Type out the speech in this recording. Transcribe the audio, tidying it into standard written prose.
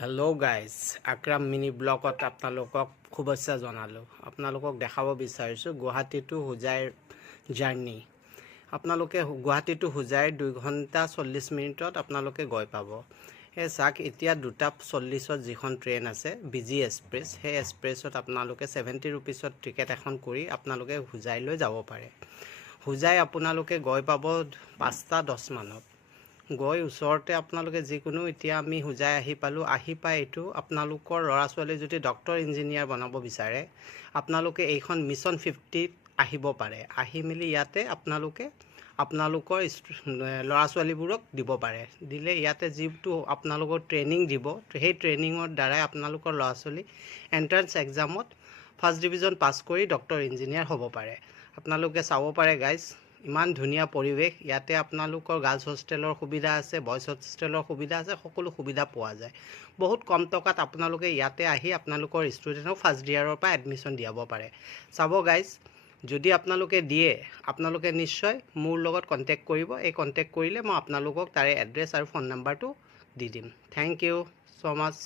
Hello' guys, Akram mini ব্লগত আপোনালোকক শুভেচ্ছা জনালোঁ। আপোনালোকক দেখাব বিচাৰিছোঁ গুৱাহাটী টু হোজাইৰ জাৰ্ণি। আপোনালোকে গুৱাহাটী টু হোজাইৰ 2 ঘণ্টা 40 মিনিটত আপোনালোকে গৈ পাব। সেই চাওক, এতিয়া 2:40 যিখন ট্ৰেইন আছে BG এক্সপ্ৰেছ, সেই এক্সপ্ৰেছত আপোনালোকে 70 ৰুপিছত টিকেট এখন কৰি আপোনালোকে হোজাইলৈ যাব পাৰে। হোজাই আপোনালোকে গৈ পাব 5:10 মানত। গৈ ওচৰতে আপোনালোকে যিকোনো, এতিয়া আমি হোজাই আহি পালোঁ। আহি পাই এইটো আপোনালোকৰ ল'ৰা ছোৱালী যদি ডক্টৰ ইঞ্জিনিয়াৰ বনাব বিচাৰে, আপোনালোকে এইখন মিছন 50ত আহিব পাৰে। আহি মেলি ইয়াতে আপোনালোকে আপোনালোকৰ ল'ৰা ছোৱালীবোৰক দিব পাৰে। দিলে ইয়াতে যিটো আপোনালোকৰ ট্ৰেইনিং দিব, সেই ট্ৰেইনিঙৰ দ্বাৰাই আপোনালোকৰ ল'ৰা ছোৱালী এণ্ট্ৰেঞ্চ এক্সামত ফাৰ্ষ্ট ডিভিজন পাছ কৰি ডক্টৰ ইঞ্জিনিয়াৰ হ'ব পাৰে। আপোনালোকে চাব পাৰে গাইজ, ইমান ধুনীয়া পৰিৱেশ। ইয়াতে আপোনালোকৰ গাৰ্লছ হোষ্টেলৰ সুবিধা আছে, বইজ হোষ্টেলৰ সুবিধা আছে, সকলো সুবিধা পোৱা যায়। বহুত কম টকাত আপোনালোকে ইয়াতে আহি আপোনালোকৰ ষ্টুডেণ্টক ফাৰ্ষ্ট ইয়াৰৰ পৰা এডমিশ্যন দিয়াব পাৰে। চাব গাইজ, যদি আপোনালোকে দিয়ে, আপোনালোকে নিশ্চয় মোৰ লগত কণ্টেক্ট কৰিব। এই কণ্টেক্ট কৰিলে মই আপোনালোকক তাৰে এড্ৰেছ আৰু ফোন নাম্বাৰটো দি দিম। Thank you so' much.